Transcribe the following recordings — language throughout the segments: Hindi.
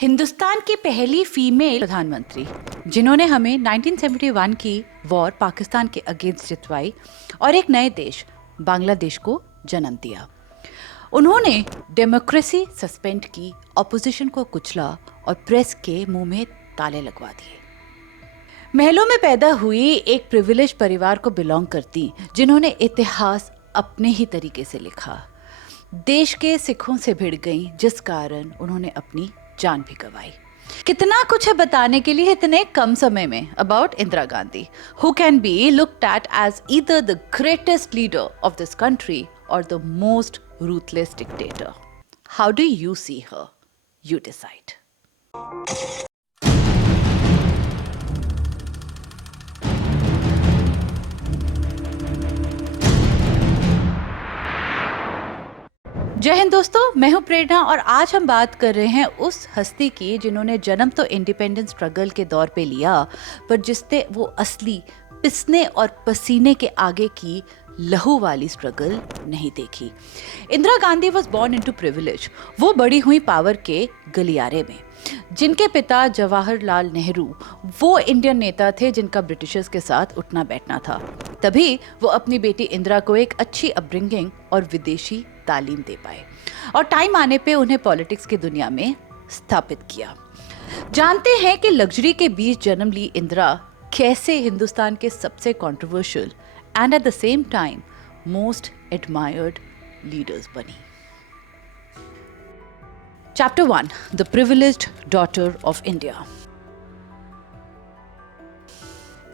हिंदुस्तान की पहली फीमेल प्रधानमंत्री जिन्होंने हमें 1971 की वॉर पाकिस्तान के अगेंस्ट जितवाई और एक नए देश बांग्लादेश को जन्म दिया। उन्होंने डेमोक्रेसी सस्पेंड की, ऑपोजिशन को कुचला और प्रेस के मुंह में ताले लगवा दिए। महलों में पैदा हुई एक प्रिविलेज परिवार को बिलोंग करती, जिन्होंने इतिहास अपने ही तरीके से लिखा। देश के सिखों से भिड़ गई, जिस कारण उन्होंने अपनी जान भी गंवाई। कितना कुछ है बताने के लिए इतने कम समय में about Indira Gandhi, who can be looked at as either the greatest leader of this country or the most ruthless dictator. How do you see her? You decide. जय हिंद दोस्तों, मैं हूं प्रेरणा और आज हम बात कर रहे हैं उस हस्ती की जिन्होंने जन्म तो इंडिपेंडेंस स्ट्रगल के दौर पे लिया, पर जिसने वो असली पिसने और पसीने के आगे की लहू वाली स्ट्रगल नहीं देखी। Indira Gandhi was born into privilege. वो बड़ी हुई पावर के गलियारे में। जिनके पिता जवाहरलाल नेहरू वो इंडियन नेता थे जिनका ब्रिटिशर्स के साथ उठना बैठना था। तभी वो अपनी बेटी इंदिरा को एक अच्छी अपब्रिंगिंग और विदेशी तालीम दे पाए और टाइम आने पे उन्हें पॉलिटिक्स की दुनिया में स्थापित किया। जानते हैं कि लग्जरी के बीच जन्म ली इंदिरा कैसे हिंदुस्तान के सबसे controversial and at the same time most admired leaders बनी। Chapter 1, The Privileged Daughter of India।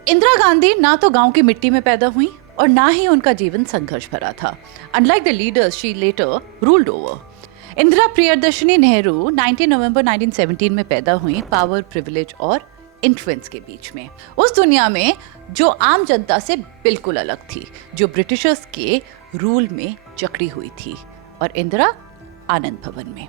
Indira Gandhi ना तो गांव की मिट्टी में पैदा हुई और ना ही उनका जीवन संघर्ष भरा था। Unlike the leaders she later ruled over। Indira Priyadarshini Nehru 19 नवंबर 1917 में पैदा हुई, पावर, प्रिविलेज और इन्फ्लुएंस के बीच में, उस दुनिया में जो आम जनता से बिल्कुल अलग थी, जो ब्रिटिशर्स के रूल में जकड़ी हुई थी। और इंदिरा आनंद भवन में।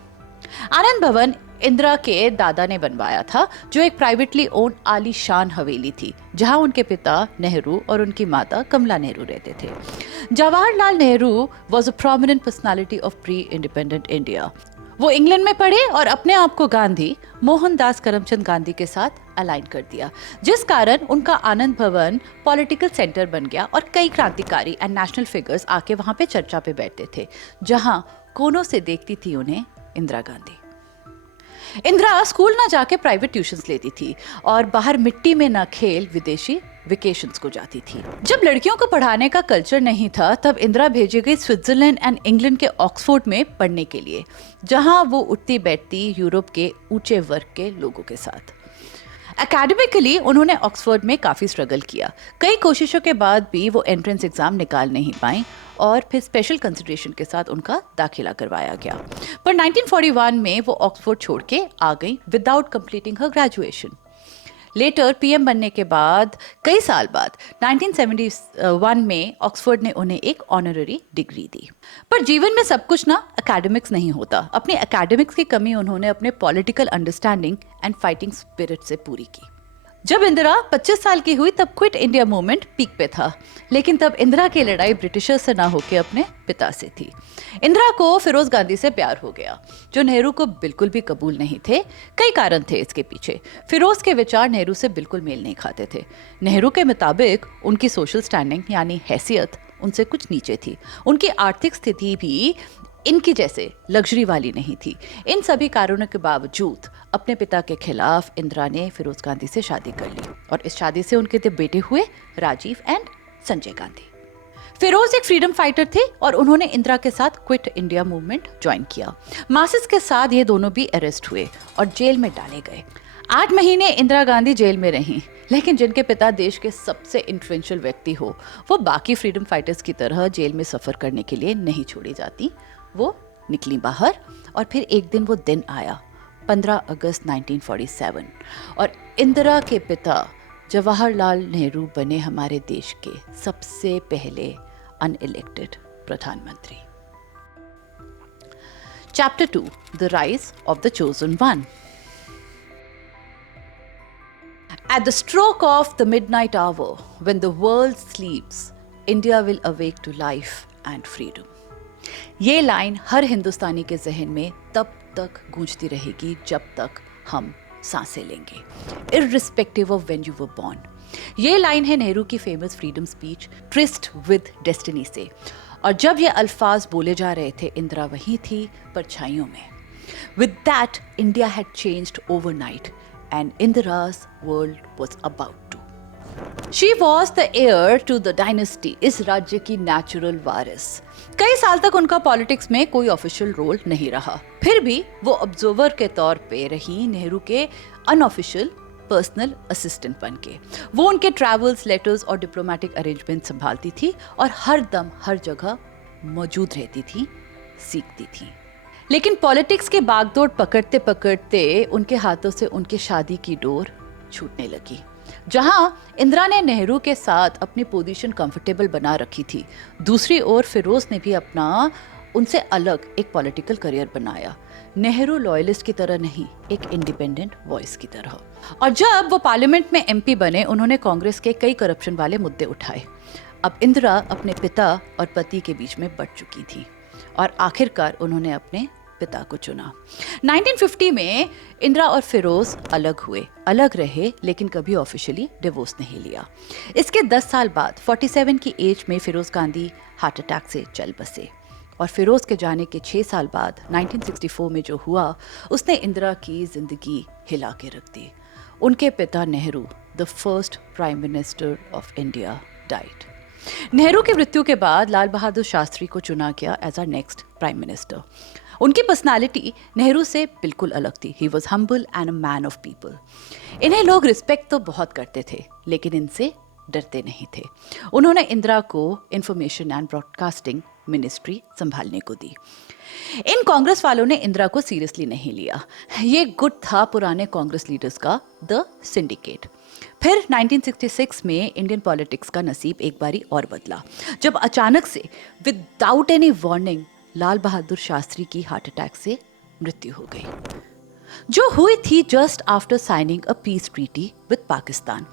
आनंद भवन इंदिरा के दादा ने बनवाया था, जो एक प्राइवेटली ओन्ड आलीशान हवेली थी, जहां उनके पिता नेहरू और उनकी माता कमला नेहरू रहते थे। Jawaharlal Nehru was a prominent personality of pre independent India. वो इंग्लैंड में पढ़े और अपने आप को गांधी मोहनदास करमचंद गांधी के साथ अलाइन कर दिया, जिस कारण उनका आनंद भवन पॉलिटिकल सेंटर बन गया और कई क्रांतिकारी एंड नेशनल फिगर्स आके वहां पे चर्चा पे बैठते थे, जहां कोनों से देखती थी उन्हें इंदिरा गांधी। इंदिरा स्कूल ना जाके प्राइवेट ट्यूशंस लेती थी और बाहर मिट्टी में ना खेल विदेशी वेकेशंस को जाती थी। जब लड़कियों को पढ़ाने का कल्चर नहीं था, तब इंदिरा भेजी गई स्विट्जरलैंड एंड इंग्लैंड के ऑक्सफोर्ड में पढ़ने के लिए, जहां वो उठती बैठती यूरोप के ऊंचे वर्ग के लोगों के साथ। एकेडमिकली उन्होंने ऑक्सफोर्ड में काफ़ी स्ट्रगल किया। कई कोशिशों के बाद भी वो एंट्रेंस एग्जाम निकाल नहीं पाई और फिर स्पेशल कंसिडरेशन के साथ उनका दाखिला करवाया गया। पर 1941 में वो ऑक्सफोर्ड छोड़ के आ गई विदाउट कंप्लीटिंग हर ग्रेजुएशन। लेटर पीएम बनने के बाद कई साल बाद 1971 में ऑक्सफोर्ड ने उन्हें एक ऑनररी डिग्री दी। पर जीवन में सब कुछ ना एकेडमिक्स नहीं होता। अपने एकेडमिक्स की कमी उन्होंने अपने political understanding and fighting spirit से पूरी की। जब इंदिरा 25 साल की हुई तब क्विट इंडिया मूवमेंट पीक पे था, लेकिन तब इंदिरा की लड़ाई ब्रिटिशर्स से ना होकर अपने पिता से थी। इंदिरा को फिरोज गांधी से प्यार हो गया, जो नेहरू को बिल्कुल भी कबूल नहीं थे। कई कारण थे इसके पीछे। फिरोज के विचार नेहरू से बिल्कुल मेल नहीं खाते थे। नेहरू के मुताबिक उनकी सोशल स्टैंडिंग यानी हैसियत उनसे कुछ नीचे थी। उनकी आर्थिक स्थिति भी इनकी जैसे लग्जरी वाली नहीं थी। इन सभी कारणों के बावजूद अपने पिता के खिलाफ इंदिरा ने फिरोज गांधी से शादी कर ली और इस शादी से उनके 2 बेटे हुए, राजीव एंड संजय गांधी। फिरोज एक फ्रीडम फाइटर थे और उन्होंने इंदिरा के साथ क्विट इंडिया मूवमेंट ज्वाइन किया। मासिस के साथ ये दोनों भी अरेस्ट हुए और जेल में डाले गए। 8 महीने इंदिरा गांधी जेल में रहीं, लेकिन जिनके पिता देश के सबसे इन्फ्लुएंशियल व्यक्ति हो, वो बाकी फ्रीडम फाइटर्स की तरह जेल में सफर करने के लिए नहीं छोड़ी जाती। वो निकली बाहर और फिर एक दिन वो दिन आया, 15 अगस्त 1947, और इंदिरा के पिता जवाहरलाल नेहरू बने हमारे देश के सबसे पहले अनइलेक्टेड प्रधानमंत्री। Chapter 2, the rise of the chosen one. At the stroke of the midnight hour, when the world sleeps, India will awake to life and freedom. ये लाइन हर हिंदुस्तानी के जहन में तब तक गूंजती रहेगी जब तक हम सांसें लेंगे, irrespective of when you were born. ये लाइन है नेहरू की famous freedom speech tryst with destiny से, और जब ये अल्फाज बोले जा रहे थे इंदिरा वहीं थी परछाइयों में। With that, India had changed overnight and Indira's world was about to. She was the heir to the dynasty, इस राज्य की नेचुरल वारिस। कई साल तक उनका पॉलिटिक्स में कोई ऑफिशियल रोल नहीं रहा, फिर भी वो ऑब्जर्वर के तौर पे रही नेहरू के अनऑफिशियल पर्सनल असिस्टेंट बन के। वो उनके ट्रैवल्स, लेटर्स और डिप्लोमेटिक अरेंजमेंट संभालती थी और हर दम हर जगह मौजूद रहती थी, सीखती थी। लेकिन पॉलिटिक्स के बागडोर पकड़ते पकड़ते उनके हाथों से उनकी शादी की डोर छूटने लगी। जहां इंदिरा ने नेहरू के साथ अपनी पोजीशन कंफर्टेबल बना रखी थी, दूसरी ओर फिरोज ने भी अपना उनसे अलग एक पॉलिटिकल करियर बनाया, नेहरू लॉयलिस्ट की तरह नहीं, एक इंडिपेंडेंट वॉइस की तरह। और जब वो पार्लियामेंट में एमपी बने, उन्होंने कांग्रेस के कई करप्शन वाले मुद्दे उठाए। अब इंदिरा अपने पिता और पति के बीच में बंट चुकी थी और आखिरकार उन्होंने अपने पिता को चुना। 1950 में इंदिरा और फिरोज अलग हुए, अलग रहे, लेकिन कभी ऑफिशियली डिवोर्स नहीं लिया। इसके 10 साल बाद 47 की एज में फिरोज गांधी हार्ट अटैक से चल बसे और फिरोज के जाने के 6 साल बाद 1964 में जो हुआ उसने इंदिरा की जिंदगी हिला के रख दी। उनके पिता Nehru, the first prime minister of India, died. Nehru की मृत्यु के बाद लाल बहादुर शास्त्री को चुना गया as our next prime minister. उनकी पर्सनालिटी नेहरू से बिल्कुल अलग थी। He was humble and a man of people. इन्हें लोग रिस्पेक्ट तो बहुत करते थे, लेकिन इनसे डरते नहीं थे। उन्होंने इंदिरा को इंफॉर्मेशन एंड ब्रॉडकास्टिंग मिनिस्ट्री संभालने को दी। इन कांग्रेस वालों ने इंदिरा को सीरियसली नहीं लिया। ये गुट था पुराने कांग्रेस लीडर्स का, द सिंडिकेट। फिर 1966 में इंडियन पॉलिटिक्स का नसीब एक बारी और बदला, जब अचानक से without any warning Lal Bahadur Shastri की हार्ट अटैक से मृत्यु हो गई, जो हुई थी just after signing a peace treaty with Pakistan.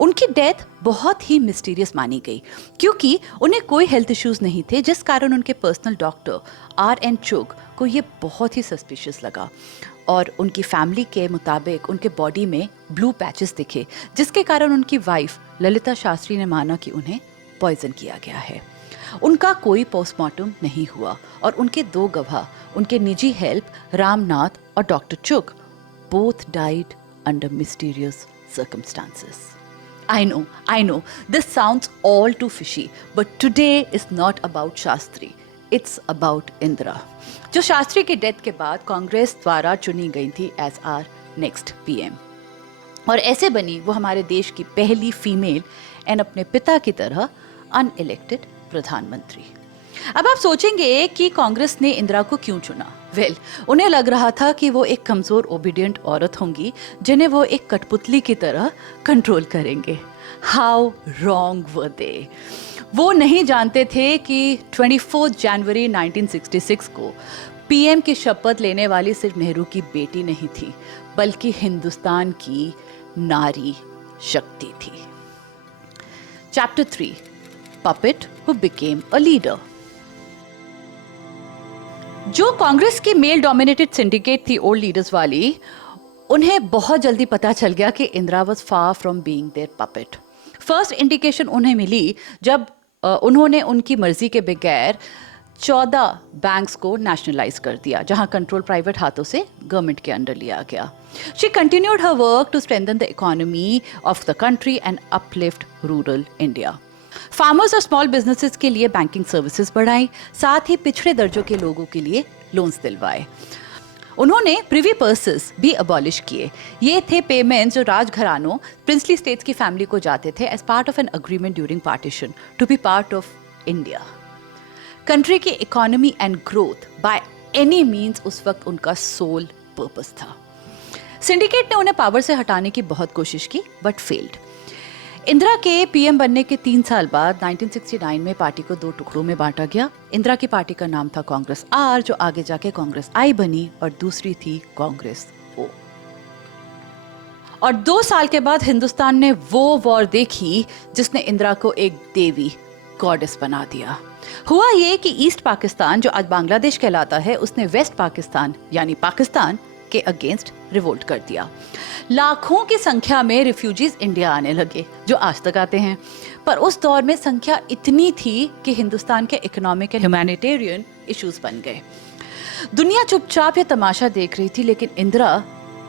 उनकी डेथ बहुत ही मिस्टीरियस मानी गई क्योंकि उन्हें कोई हेल्थ इश्यूज नहीं थे, जिस कारण उनके पर्सनल डॉक्टर R.N. चुग को ये बहुत ही सस्पिशियस लगा और उनकी फैमिली के मुताबिक उनके बॉडी में ब्लू पैचेस दिखे, जिसके कारण उनकी वाइफ ललिता शास्त्री ने माना कि उन्हें पॉइजन किया गया है। उनका कोई पोस्टमार्टम नहीं हुआ और उनके 2 गवाह, उनके निजी हेल्प रामनाथ और doctor Chugh, both died under mysterious circumstances. I know, this sounds all too fishy, but today is not about Shastri. It's about Indira, जो शास्त्री की डेथ के बाद कांग्रेस द्वारा चुनी गई थी एज आर नेक्स्ट पीएम, और ऐसे बनी वो हमारे देश की पहली फीमेल एंड अपने पिता की तरह अनइलेक्टेड प्रधानमंत्री। अब आप सोचेंगे कि कांग्रेस ने इंदिरा को क्यों चुना? वेल, उन्हें लग रहा था कि वो एक कमजोर ओबीडियंट औरत होंगी जिन्हें वो एक कठपुतली की तरह कंट्रोल करेंगे। हाउ रॉन्ग वर दे? वो नहीं जानते थे कि 24 जनवरी 1966 को पीएम की शपथ लेने वाली सिर्फ नेहरू की बेटी नहीं थी, बल्कि हिंदुस्तान की नारी शक्ति थी। Chapter 3, puppet who became a leader। जो कांग्रेस की मेल डोमिनेटेड सिंडिकेट थी ओल्ड लीडर्स वाली, उन्हें बहुत जल्दी पता चल गया कि Indira was far from being their puppet. First indication उन्हें मिली जब उन्होंने उनकी मर्जी के बगैर 14 बैंक्स को नेशनलाइज कर दिया, जहां कंट्रोल प्राइवेट हाथों से गवर्नमेंट के अंडर लिया गया। She continued her work to strengthen the economy of the country and uplift rural India. Farmers और स्मॉल बिजनेसेस के लिए बैंकिंग सर्विसेज बढ़ाई, साथ ही पिछड़े दर्जों के लोगों के लिए लोन्स दिलवाए। उन्होंने प्रिवी पर्सेस भी अबॉलिश किए। ये थे पेमेंट्स जो राजघरानों, प्रिंसली स्टेट्स की फैमिली को जाते थे as part of an agreement during partition to be part of India. Country की economy and growth by any means उस वक्त उनका सोल पर्पस था। सिंडिकेट ने उन्हें पावर से हटाने की बहुत कोशिश की बट फेल्ड। इंदिरा के पीएम बनने के 3 साल बाद 1969 में पार्टी को 2 टुकड़ों में बांटा गया। इंदिरा की पार्टी का नाम था कांग्रेस आर, जो आगे जाके कांग्रेस आई बनी, और दूसरी थी कांग्रेस ओ। और 2 साल के बाद हिंदुस्तान ने वो वॉर देखी जिसने इंदिरा को एक देवी, गॉडेस बना दिया। हुआ ये कि ईस्ट पाकिस्तान, जो आज बांग्लादेश कहलाता है, उसने वेस्ट पाकिस्तान यानी पाकिस्तान के अगेंस्ट रिवोल्ट कर दिया। लाखों की संख्या में रिफ्यूजीज इंडिया आने लगे, जो आज तक आते हैं। पर उस दौर में संख्या इतनी थी कि हिंदुस्तान के इकोनॉमिक एंड ह्यूमैनिटेरियन इश्यूज बन गए। दुनिया चुपचाप ये तमाशा देख रही थी, लेकिन इंदिरा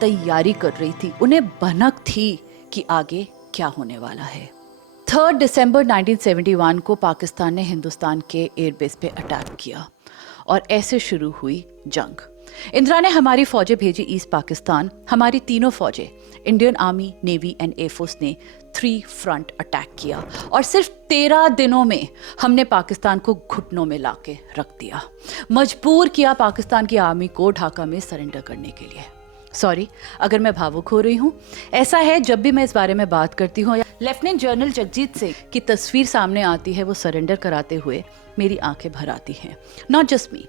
तैयारी कर रही थी। उन्हें भनक थी कि आगे क्या होने वाला है। 3 दिसंबर 1971 को पाकिस्तान ने हिंदुस्तान के एयरबेस पे अटैक किया और ऐसे शुरू हुई जंग। इंदिरा ने हमारी फौजें भेजी ईस्ट पाकिस्तान। हमारी तीनों फौजें, Indian army, navy and air force ने 3 फ्रंट अटैक किया और सिर्फ 13 दिनों में हमने पाकिस्तान को घुटनों में लाके रख दिया। मजबूर किया पाकिस्तान की आर्मी को ढाका में सरेंडर करने के लिए। सॉरी अगर मैं भावुक हो रही हूँ। ऐसा है जब भी मैं इस बारे में बात करती हूँ या लेफ्टिनेंट जनरल जगजीत सिंह की तस्वीर सामने आती है वो सरेंडर कराते हुए, मेरी आंखें भर आती हैं। नॉट जस्ट मी।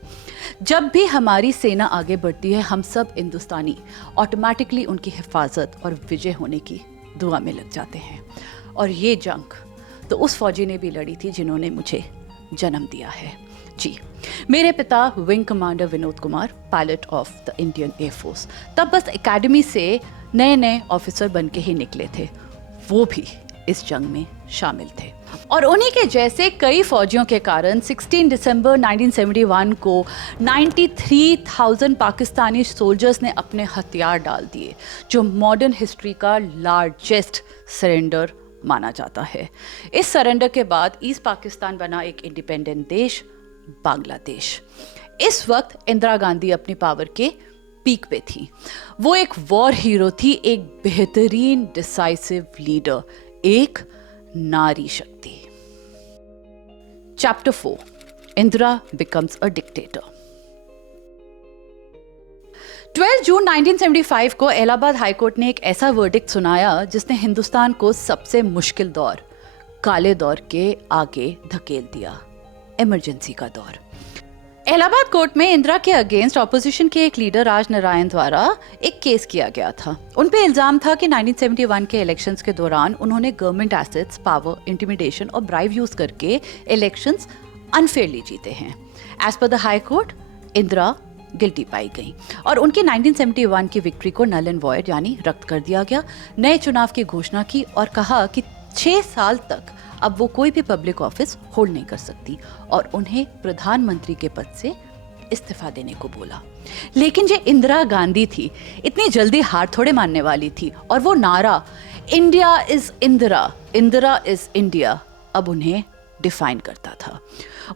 जब भी हमारी सेना आगे बढ़ती है, हम सब हिंदुस्तानी ऑटोमेटिकली उनकी हिफाजत और विजय होने की दुआ में लग जाते हैं। और ये जंग तो उस फौजी ने भी लड़ी थी जिन्होंने मुझे जन्म दिया है। जी, मेरे पिता wing commander Vinod Kumar, pilot of the Indian air force, तब बस एकेडमी से नए नए ऑफिसर बन के ही निकले थे। वो भी इस जंग में शामिल थे और उन्हीं के जैसे कई फौजियों के कारण 16 दिसंबर 1971 को 93,000 पाकिस्तानी सोल्जर्स ने अपने हथियार डाल दिए, जो मॉडर्न हिस्ट्री का लार्जेस्ट सरेंडर माना जाता है। इस सरेंडर के बाद ईस्ट पाकिस्तान बना एक इंडिपेंडेंट देश, बांग्लादेश। इस वक्त इंदिरा गांधी अपनी पावर के पीक पे थी। वो एक वॉर हीरो थी, एक बेहतरीन डिसाइसिव लीडर, एक नारी शक्ति। Chapter 4, Indira becomes a dictator. 12 जून 1975 को इलाहाबाद हाईकोर्ट ने एक ऐसा वर्डिक्ट सुनाया जिसने हिंदुस्तान को सबसे मुश्किल दौर, काले दौर के आगे धकेल दिया, इमरजेंसी का दौर। इलाहाबाद कोर्ट में इंदिरा के अगेंस्ट ऑपोजिशन के एक लीडर राज नारायण द्वारा एक केस किया गया था। उन पे इल्जाम था कि 1971 के इलेक्शंस के दौरान उन्होंने गवर्नमेंट एसेट्स, पावर, इंटिमिडेशन और ब्राइब यूज करके इलेक्शंस अनफेयरली जीते हैं। As per the high court, Indira guilty पाई गई और उनकी 1971 की विक्ट्री को नल एंड वॉइड यानी रद्द कर दिया गया। नए चुनाव की घोषणा की और कहा कि 6 साल तक अब वो कोई भी पब्लिक ऑफिस होल्ड नहीं कर सकती और उन्हें प्रधानमंत्री के पद से इस्तीफा देने को बोला। लेकिन ये इंदिरा गांधी थी, इतनी जल्दी हार थोड़े मानने वाली थी और वो नारा India is Indira, Indira is India अब उन्हें डिफाइन करता था।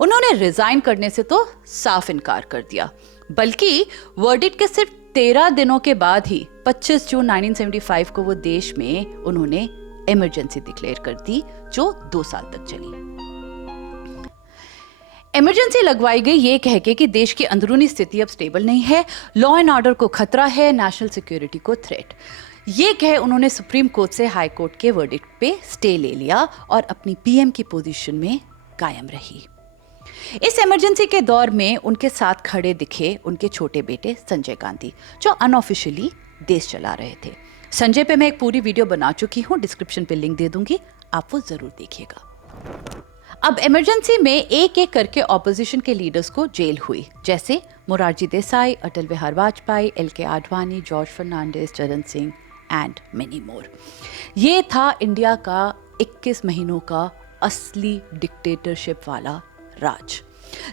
उन्होंने रिजाइन करने से तो साफ इनकार कर दिया, बल्कि वर्डिक्ट के सिर्फ 13 दिनों के बाद ही 25 जून 1975 को वो देश में उन्होंने इमरजेंसी डिक्लेयर कर दी, जो 2 साल तक चली। इमरजेंसी लगवाई गई ये कह के कि देश की अंदरूनी स्थिति अब स्टेबल नहीं है, लॉ एंड ऑर्डर को खतरा है, नेशनल सिक्योरिटी को थ्रेट। ये कह उन्होंने सुप्रीम कोर्ट से हाई कोर्ट के वर्डिक्ट पे स्टे ले लिया और अपनी पीएम की पोजीशन में कायम रही। इस इमरजेंसी के दौर में उनके साथ खड़े दिखे उनके छोटे बेटे संजय गांधी, जो अनऑफिशियली देश चला रहे थे। संजय पे मैं एक पूरी वीडियो बना चुकी हूँ, डिस्क्रिप्शन पे लिंक दे दूंगी, आप वो जरूर देखिएगा। अब इमरजेंसी में एक एक करके ऑपोजिशन के लीडर्स को जेल हुई, जैसे मोरारजी देसाई, अटल बिहारी वाजपेयी, एल.के. आडवाणी, जॉर्ज फर्नांडिस, चरण सिंह एंड मेनी मोर। ये था इंडिया का 21 महीनों का असली डिक्टेटरशिप वाला राज,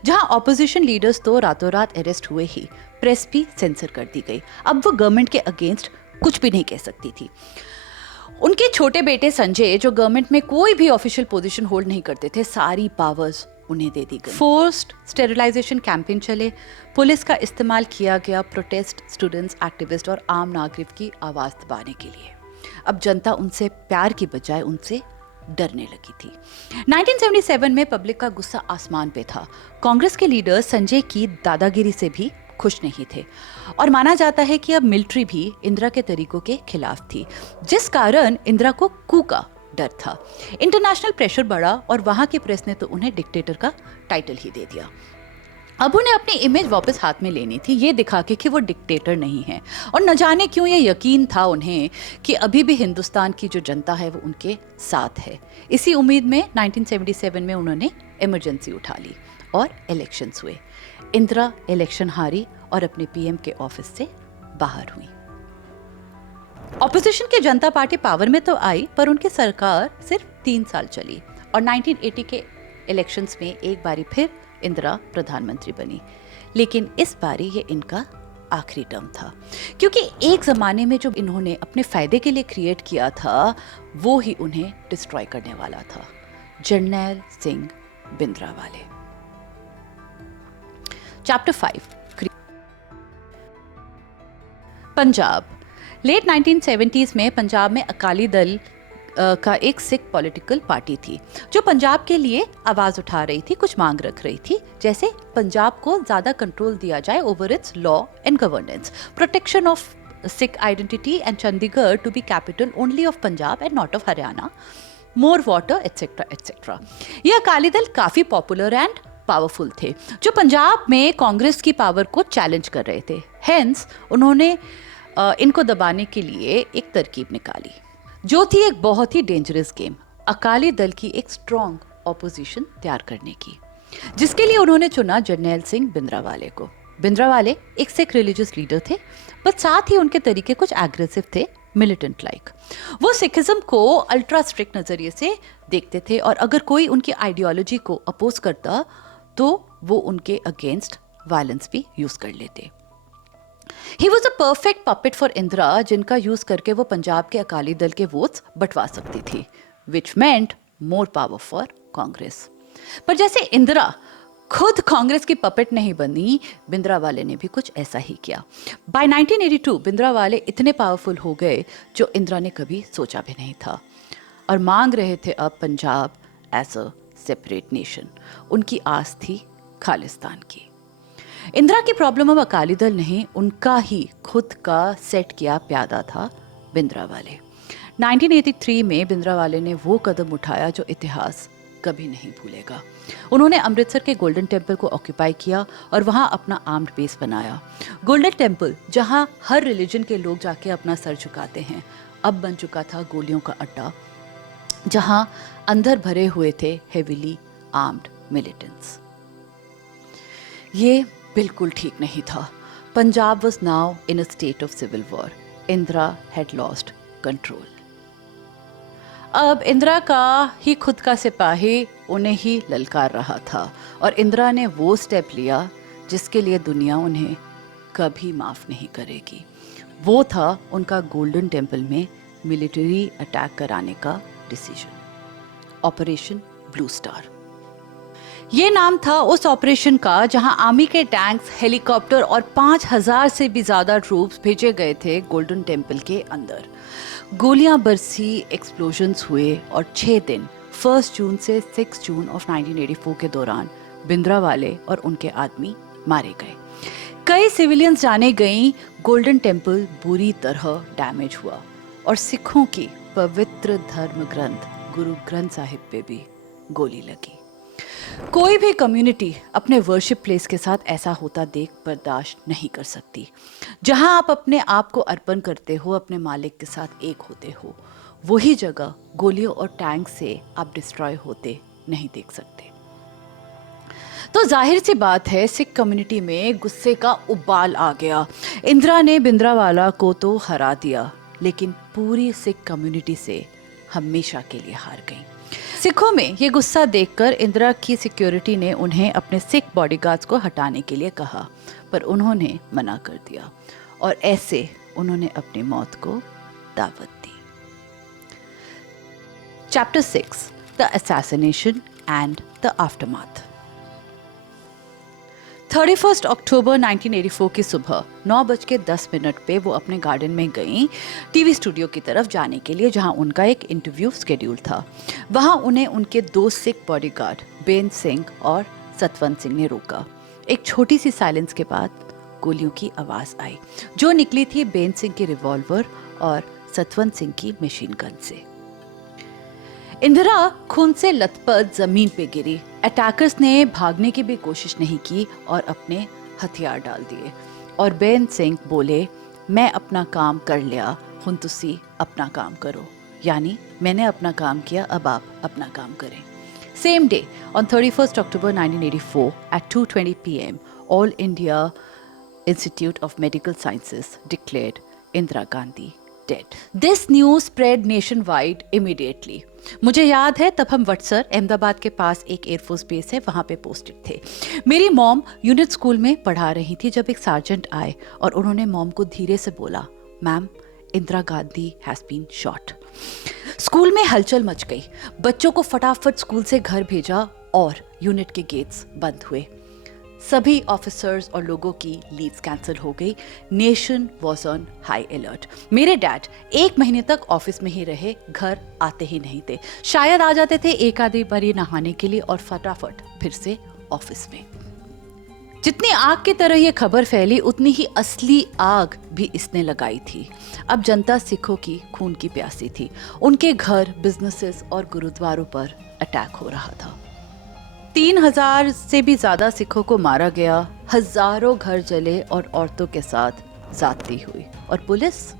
जहां ऑपोजिशन लीडर्स तो रातों रात अरेस्ट हुए ही, प्रेस भी सेंसर कर दी गई। अब वो गवर्नमेंट के अगेंस्ट कुछ भी नहीं कह सकती थी। उनके छोटे बेटे संजय, जो गवर्नमेंट में कोई भी ऑफिशियल पोजीशन होल्ड नहीं करते थे, सारी पावर्स उन्हें दे दी गई। फोर्स्ड स्टेरिलाइजेशन कैंपेन चले, पुलिस का इस्तेमाल किया गया प्रोटेस्ट, स्टूडेंट्स, एक्टिविस्ट और आम नागरिक की आवाज दबाने के लिए। अब जनता उनसे प्यार की बजाय उनसे डरने लगी थी। 1977 में पब्लिक का गुस्सा आसमान पे था। कांग्रेस के लीडर संजय की दादागिरी से भी खुश नहीं थे और माना जाता है कि अब मिलिट्री भी इंदिरा के तरीकों के खिलाफ थी, जिस कारण इंदिरा को कू का डर था। इंटरनेशनल प्रेशर बढ़ा और वहां की प्रेस ने तो उन्हें डिक्टेटर का टाइटल ही दे दिया। अब उन्हें अपनी इमेज वापस हाथ में लेनी थी, ये दिखा के कि वो डिक्टेटर नहीं है। और न जाने क्यों ये यकीन था उन्हें कि अभी भी हिंदुस्तान की जो जनता है वो उनके साथ है। इसी उम्मीद में 1977 में उन्होंने इमरजेंसी उठा ली और इलेक्शंस हुए। इंदिरा इलेक्शन हारी और अपने पीएम के ऑफिस से बाहर हुई। ऑपोजिशन की जनता पार्टी पावर में तो आई, पर उनकी सरकार सिर्फ 3 साल चली और 1980 के इलेक्शंस में एक बारी फिर इंदिरा प्रधानमंत्री बनी। लेकिन इस बारी ये इनका आखिरी टर्म था, क्योंकि एक जमाने में जो इन्होंने अपने फायदे के लिए क्रिएट किया था वो ही उन्हें डिस्ट्रॉय करने वाला था। Jarnail Singh Bhindranwale. Chapter 5, Punjab. Late 1970s में पंजाब में अकाली दल का एक सिख पॉलिटिकल पार्टी थी जो पंजाब के लिए आवाज उठा रही थी, कुछ मांग रख रही थी, जैसे पंजाब को ज्यादा कंट्रोल दिया जाए over its law and governance, protection of Sikh identity and Chandigarh to be capital only of Punjab and not of Haryana, more water etcetera etcetera. ये अकाली दल काफी पॉपुलर एंड पावरफुल थे, जो पंजाब में कांग्रेस की पावर को चैलेंज कर रहे थे। हेंस उन्होंने इनको दबाने के लिए एक तरकीब निकाली, जो थी एक बहुत ही डेंजरस गेम, अकाली दल की एक स्ट्रॉन्ग ऑपोजिशन तैयार करने की, जिसके लिए उन्होंने चुना जर्नैल सिंह भिंद्रावाले को। भिंद्रावाले एक सिख रिलीजियस लीडर थे, पर साथ ही उनके तरीके कुछ एग्रेसिव थे, मिलिटेंट लाइक। वो सिखिज्म को अल्ट्रा स्ट्रिक्ट नजरिए से देखते थे और अगर कोई उनकी आइडियोलॉजी को अपोज करता तो वो उनके अगेंस्ट वायलेंस भी यूज कर लेते। He was a perfect puppet for Indira, जिनका यूज करके वो पंजाब के अकाली दल के वोट्स बंटवा सकती थी, विच मेंट मोर पावर फॉर कांग्रेस। पर जैसे इंदिरा खुद कांग्रेस की पपेट नहीं बनी, भिंद्रावाले ने भी कुछ ऐसा ही किया। बाय 1982 भिंद्रावाले इतने पावरफुल हो गए जो इंदिरा ने कभी सोचा भी नहीं था, और मांग रहे थे अब Punjab as a separate nation. उनकी आस थी खालिस्तान की। इंदिरा की प्रॉब्लम अब अकाली दल नहीं, उनका ही खुद का सेट किया प्यादा था भिंद्रावाले। 1983 में भिंद्रावाले ने वो कदम उठाया जो इतिहास कभी नहीं भूलेगा। उन्होंने अमृतसर के गोल्डन टेम्पल को ऑक्यूपाई किया और वहां अपना आर्म्ड बेस बनाया। गोल्डन टेम्पल, जहां हर रिलीजन के लोग जाके अपना सर झुकाते हैं, अब बन चुका था गोलियों का अड्डा, जहां अंदर भरे हुए थे हेविली आर्म्ड मिलिटेंट्स। ये बिल्कुल ठीक नहीं था। Punjab was now in a state of civil war. Indira had lost control. अब इंदिरा का ही खुद का सिपाही उन्हें ही ललकार रहा था और इंदिरा ने वो स्टेप लिया जिसके लिए दुनिया उन्हें कभी माफ नहीं करेगी। वो था उनका गोल्डन टेम्पल में मिलिट्री अटैक कराने का डिसीजन, ऑपरेशन ब्लू स्टार। ये नाम था उस ऑपरेशन का जहां आर्मी के टैंक्स, हेलीकॉप्टर और 5000 से भी ज्यादा ट्रूप्स भेजे गए थे गोल्डन टेम्पल के अंदर। गोलियां बरसी, एक्सप्लोजन्स हुए और 6 दिन 1 जून से 6 जून ऑफ 1984 के दौरान भिंद्रावाले और उनके आदमी मारे गए। कई सिविलियंस जाने गई। गोल्डन टेम्पल बुरी तरह डैमेज हुआ और सिखों की पवित्र धर्म ग्रंथ गुरु ग्रंथ साहिब पे भी गोली लगी। कोई भी कम्युनिटी अपने वर्शिप प्लेस के साथ ऐसा होता देख बर्दाश्त नहीं कर सकती। जहां आप अपने आप को अर्पण करते हो, अपने मालिक के साथ एक होते हो, वही जगह गोलियों और टैंक से आप डिस्ट्रॉय होते नहीं देख सकते। तो जाहिर सी बात है, सिख कम्युनिटी में गुस्से का उबाल आ गया। इंदिरा ने भिंद्रावाला को तो हरा दिया, लेकिन पूरी सिख कम्युनिटी से हमेशा के लिए हार गई। सिखों में ये गुस्सा देखकर इंदिरा की सिक्योरिटी ने उन्हें अपने सिख बॉडीगार्ड्स को हटाने के लिए कहा, पर उन्होंने मना कर दिया और ऐसे उन्होंने अपनी मौत को दावत दी। Chapter 6, the assassination and the aftermath. 31 अक्टूबर 1984 की सुबह 9:10 पे वो अपने गार्डन में गईं टीवी स्टूडियो की तरफ जाने के लिए, जहां उनका एक इंटरव्यू शेड्यूल था। वहां उन्हें उनके 2 सिख बॉडीगार्ड बेन सिंह और सतवंत सिंह ने रोका। एक छोटी सी साइलेंस के बाद गोलियों की आवाज आई, जो निकली थी बेन सिंह की रिवॉल्वर और सतवंत सिंह की मशीन गन से। इंदिरा खून से लथपथ जमीन पे गिरी। अटैकर्स ने भागने की भी कोशिश नहीं की और अपने हथियार डाल दिए और बेन सिंह बोले, मैं अपना काम कर लिया, हुन तुसी अपना काम करो। यानी मैंने अपना काम किया, अब आप अपना काम करें। Same day, on 31st October 1984 at 2:20 p.m., All India Institute of Medical Sciences declared Indira Gandhi dead. This news spread nationwide immediately. मुझे याद है तब हम वटसर अहमदाबाद के पास एक एयरफोर्स बेस है वहां पे पोस्टेड थे. मेरी मॉम यूनिट स्कूल में पढ़ा रही थी जब एक सार्जेंट आए और उन्होंने मॉम को धीरे से बोला, ma'am Indira Gandhi has been shot. School में हलचल मच गई. बच्चों को फटाफट स्कूल से घर भेजा और यूनिट के गेट्स बंद हुए. सभी ऑफिसर्स और लोगों की लीव्स कैंसिल हो गई. Nation was on high alert. मेरे डैड 1 महीने तक ऑफिस में ही रहे, घर आते ही नहीं थे. शायद आ जाते थे एक आधी बारी नहाने के लिए और फटाफट फिर से ऑफिस में. जितनी आग की तरह ये खबर फैली उतनी ही असली आग भी इसने लगाई थी. अब जनता सिखों की खून की प्यासी थी. उनके घर, बिजनेसेस और गुरुद्वारों पर अटैक हो रहा था. 3000 से भी ज्यादा सिखों को मारा गया. हजारों घर जले और औरतों के साथ ज्यादती हुई और पुलिस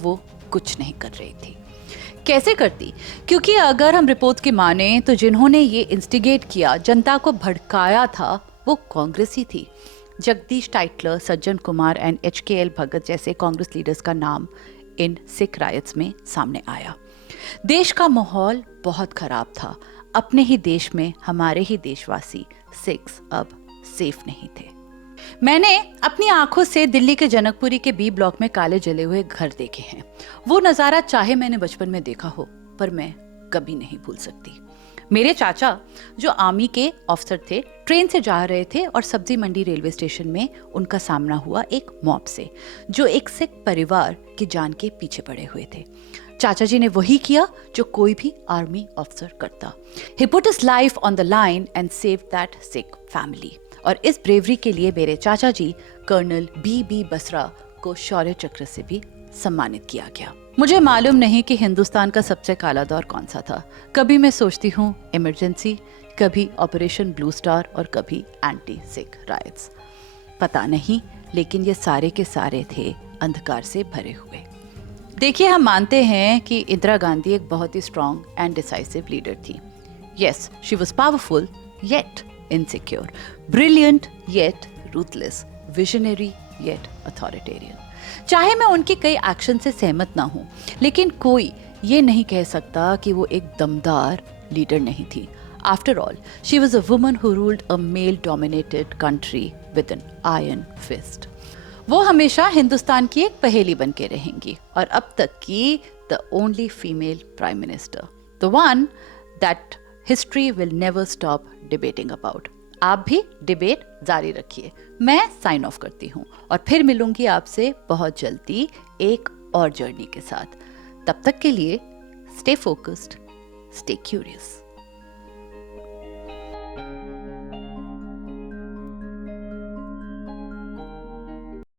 वो कुछ नहीं कर रही थी. कैसे करती? क्योंकि अगर हम रिपोर्ट की माने तो जिन्होंने ये इंस्टिगेट किया, जनता को भड़काया था, वो कांग्रेस ही थी. Jagdish Tytler, Sajjan Kumar and HKL भगत जैसे कांग्रेस लीडर्स का नाम इन सिख रायट्स में सामने आया. देश का माहौल बहुत खराब था. अपने ही देश में हमारे ही देशवासी सिख्स अब सेफ नहीं थे. मैंने अपनी आंखों से दिल्ली के जनकपुरी के B ब्लॉक में काले जले हुए घर देखे हैं. वो नजारा चाहे मैंने बचपन में देखा हो, पर मैं कभी नहीं भूल सकती. मेरे चाचा जो आर्मी के ऑफिसर थे, ट्रेन से जा रहे थे और सब्जी मंडी रेलवे स्टेशन में उनका सामना हुआ एक मॉब से, जो एक सिख परिवार की जान के पीछे पड़े हुए थे. चाचा जी ने वही किया जो कोई भी आर्मी ऑफिसर करता. He put his life on the line and saved that Sikh family. और इस ब्रेवरी के लिए मेरे चाचा जी कर्नल B.B. बसरा को शौर्य चक्र से भी सम्मानित किया गया. मुझे मालूम नहीं कि हिंदुस्तान का सबसे काला दौर कौन सा था. कभी मैं सोचती हूँ इमरजेंसी, कभी ऑपरेशन ब्लू स्टार और कभी एंटी सिख राइट्स. पता नहीं, लेकिन ये सारे के सारे थे अंधकार से भरे हुए. देखिए, हम मानते हैं कि इंदिरा गांधी एक बहुत ही स्ट्रॉन्ग एंड डिसाइसिव लीडर थी. Yes, she was powerful yet insecure, brilliant yet ruthless, visionary yet authoritarian. चाहे मैं उनके कई एक्शन से सहमत ना हूं, लेकिन कोई ये नहीं कह सकता कि वो एक दमदार लीडर नहीं थी. After all, she was a woman who ruled a male dominated country with an iron fist. वो हमेशा हिंदुस्तान की एक पहेली बन के रहेंगी और अब तक की the only female prime minister, the one that history will never stop debating about. आप भी डिबेट जारी रखिए. मैं साइन ऑफ करती हूँ और फिर मिलूंगी आपसे बहुत जल्दी एक और जर्नी के साथ. तब तक के लिए स्टे फोकस्ड, स्टे क्यूरियस.